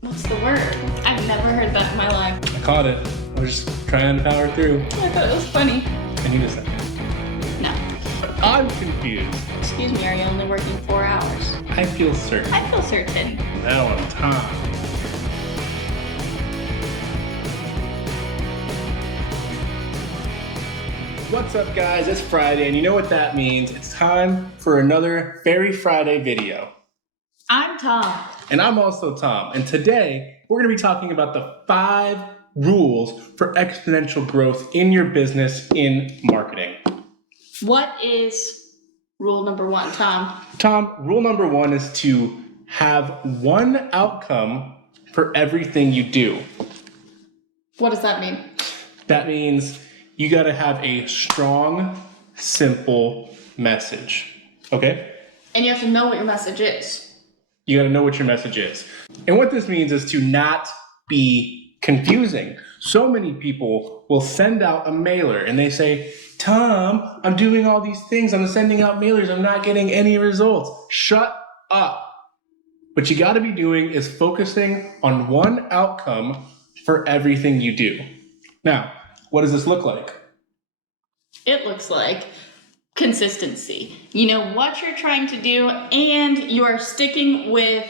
What's the word? I've never heard that in my life. I caught it. I was just trying to power through. I thought it was funny. I need a second. No. I'm confused. Excuse me, are you only working 4 hours? I feel certain. I feel certain. Now I'm Tom. What's up, guys? It's Friday, and you know what that means. It's time for another Ferry Friday video. I'm Tom. And I'm also Tom. And today, we're going to be talking about the 5 rules for exponential growth in your business in marketing. What is rule number 1, Tom? Tom, rule number 1 is to have one outcome for everything you do. What does that mean? That means you got to have a strong, simple message. Okay? And you have to know what your message is. You got to know what your message is. And what this means is to not be confusing. So many people will send out a mailer and they say, Tom, I'm doing all these things. I'm sending out mailers. I'm not getting any results. Shut up. What you got to be doing is focusing on one outcome for everything you do. Now, what does this look like? It looks like consistency. You know what you're trying to do, and you are sticking with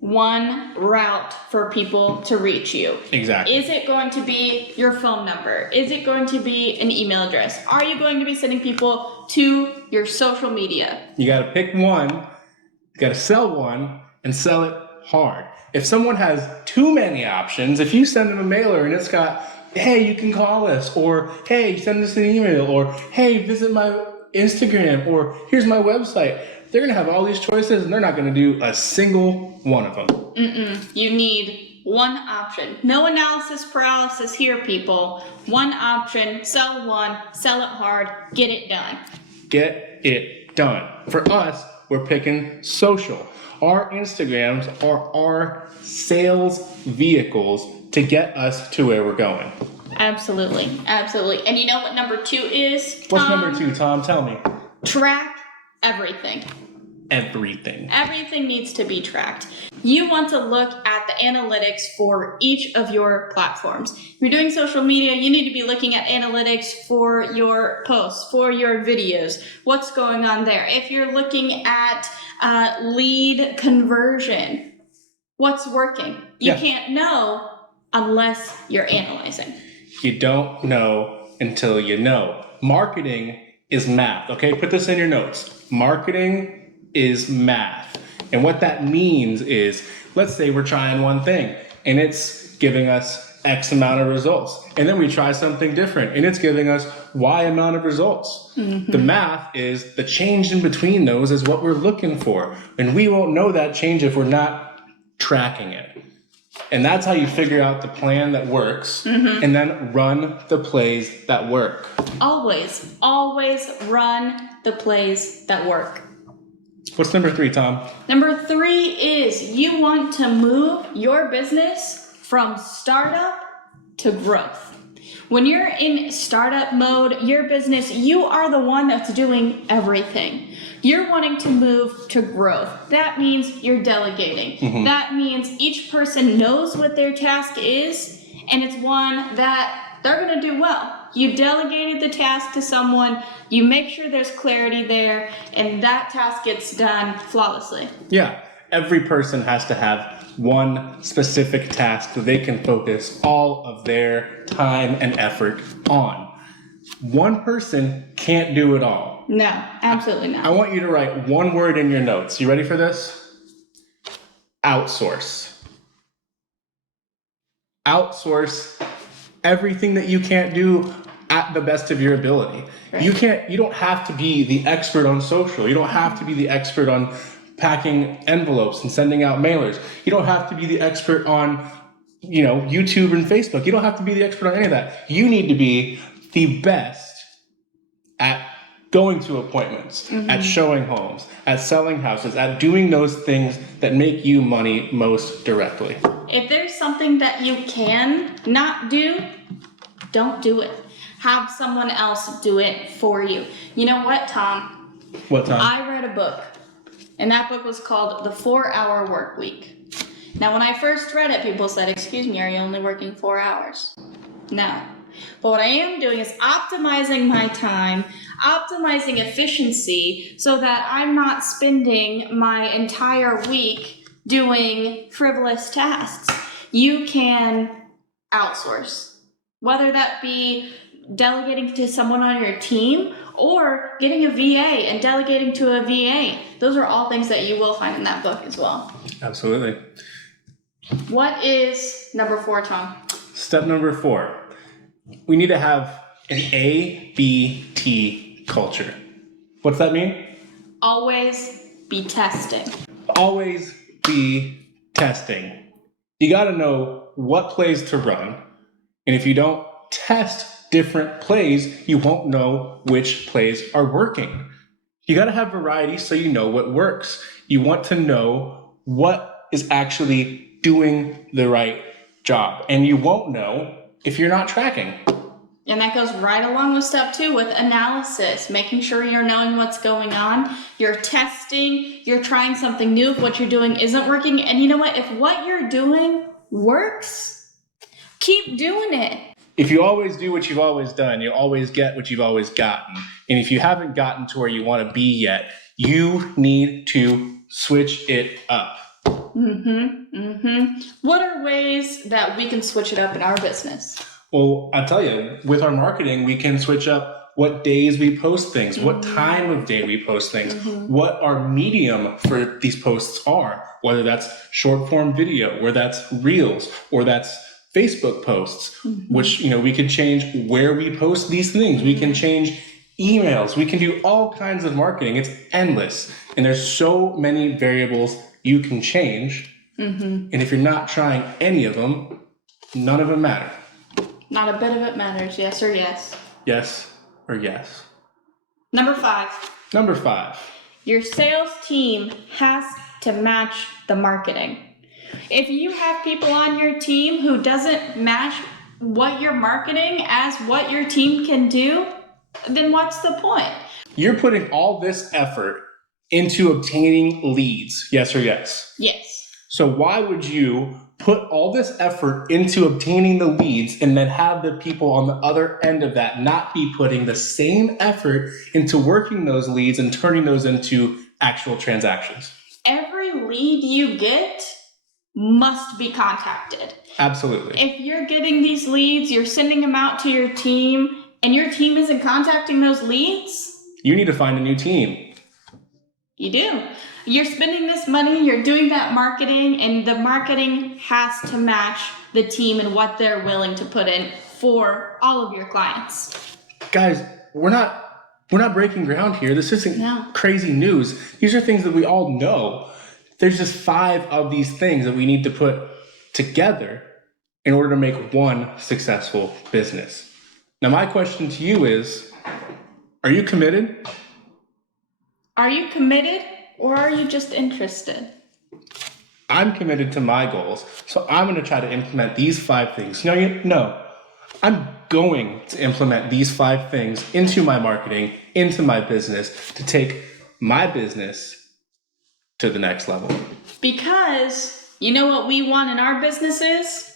one route for people to reach you. Exactly. Is it going to be your phone number? Is it going to be an email address? Are you going to be sending people to your social media? You got to pick one, you got to sell one, and sell it hard. If someone has too many options, if you send them a mailer and it's got, hey, you can call us, or hey, send us an email, or hey, visit my Instagram, or here's my website, they're going to have all these choices and they're not going to do a single one of them. You need one option. No analysis paralysis here, people. One option, sell one, sell it hard, get it done. Get it done. For us, we're picking social. Our Instagrams are our sales vehicles to get us to where we're going. Absolutely, absolutely. And you know what number 2 is, Tom? What's number 2, Tom? Tell me. Track everything. Everything. Everything needs to be tracked. You want to look at the analytics for each of your platforms. If you're doing social media, you need to be looking at analytics for your posts, for your videos, what's going on there. If you're looking at lead conversion, what's working? You can't know unless you're analyzing. You don't know until you know. Marketing is math, okay? Put this in your notes. Marketing is math. And what that means is, let's say we're trying one thing and it's giving us X amount of results. And then we try something different and it's giving us Y amount of results. The math is the change in between those is what we're looking for. And we won't know that change if we're not tracking it. And that's how you figure out the plan that works and then run the plays that work. Always, always run the plays that work. What's number 3, Tom? Number 3 is you want to move your business from startup to growth. When you're in startup mode, your business, you are the one that's doing everything. You're wanting to move to growth. That means you're delegating. That means each person knows what their task is, and it's one that they're going to do well. You delegated the task to someone, you make sure there's clarity there, and that task gets done flawlessly. Yeah, every person has to have one specific task that they can focus all of their time and effort on. One person can't do it all. No, absolutely not. I want you to write one word in your notes. You ready for this? Outsource. Outsource everything that you can't do at the best of your ability. Right. You don't have to be the expert on social. You don't have to be the expert on packing envelopes and sending out mailers. You don't have to be the expert on, YouTube and Facebook. You don't have to be the expert on any of that. You need to be the best at going to appointments, at showing homes, at selling houses, at doing those things that make you money most directly. If there's something that you can not do, don't do it. Have someone else do it for you. You know what, Tom? What, Tom? I read a book, and that book was called The 4-Hour Work Week. Now, when I first read it, people said, excuse me, are you only working 4 hours? No. But what I am doing is optimizing my time, optimizing efficiency so that I'm not spending my entire week doing frivolous tasks. You can outsource, whether that be delegating to someone on your team or getting a VA and delegating to a VA. Those are all things that you will find in that book as well. Absolutely. What is number 4, Tom? Step number 4. We need to have an ABT culture. What's that mean? Always be testing. Always be testing. You got to know what plays to run. And if you don't test different plays, you won't know which plays are working. You got to have variety so you know what works. You want to know what is actually doing the right job. And you won't know if you're not tracking. And that goes right along with step 2 with analysis, making sure you're knowing what's going on. You're testing, you're trying something new if what you're doing isn't working. And you know what? If what you're doing works, keep doing it. If you always do what you've always done, you'll always get what you've always gotten. And if you haven't gotten to where you want to be yet, you need to switch it up. What are ways that we can switch it up in our business? Well, I'll tell you, with our marketing, we can switch up what days we post things, what time of day we post things, what our medium for these posts are, whether that's short form video, whether that's reels, or that's Facebook posts, which, we can change where we post these things. We can change emails. We can do all kinds of marketing. It's endless. And there's so many variables you can change. And if you're not trying any of them, none of them matter. Not a bit of it matters, yes or yes. Yes or yes. Number 5. Number 5. Your sales team has to match the marketing. If you have people on your team who doesn't match what you're marketing as what your team can do, then what's the point? You're putting all this effort into obtaining leads, yes or yes? Yes. So why would you put all this effort into obtaining the leads and then have the people on the other end of that not be putting the same effort into working those leads and turning those into actual transactions? Every lead you get must be contacted. Absolutely. If you're getting these leads, you're sending them out to your team, and your team isn't contacting those leads, you need to find a new team. You do. You're spending this money, you're doing that marketing, and the marketing has to match the team and what they're willing to put in for all of your clients. Guys, we're not breaking ground here. This isn't crazy news. These are things that we all know. There's just 5 of these things that we need to put together in order to make one successful business. Now, my question to you is, are you committed? Are you committed, or are you just interested? I'm committed to my goals, so I'm going to try to implement these 5 things. No, I'm going to implement these 5 things into my marketing, into my business, to take my business to the next level. Because you know what we want in our businesses?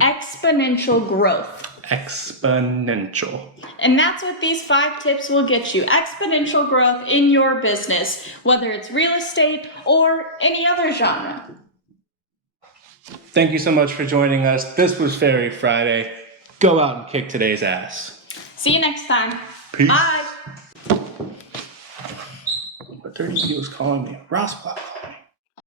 Exponential growth. Exponential. And that's what these 5 tips will get you. Exponential growth in your business, whether it's real estate or any other genre. Thank you so much for joining us. This was Ferry Friday. Go out and kick today's ass. See you next time. Peace. Bye. But 30 was calling me a Ross Block.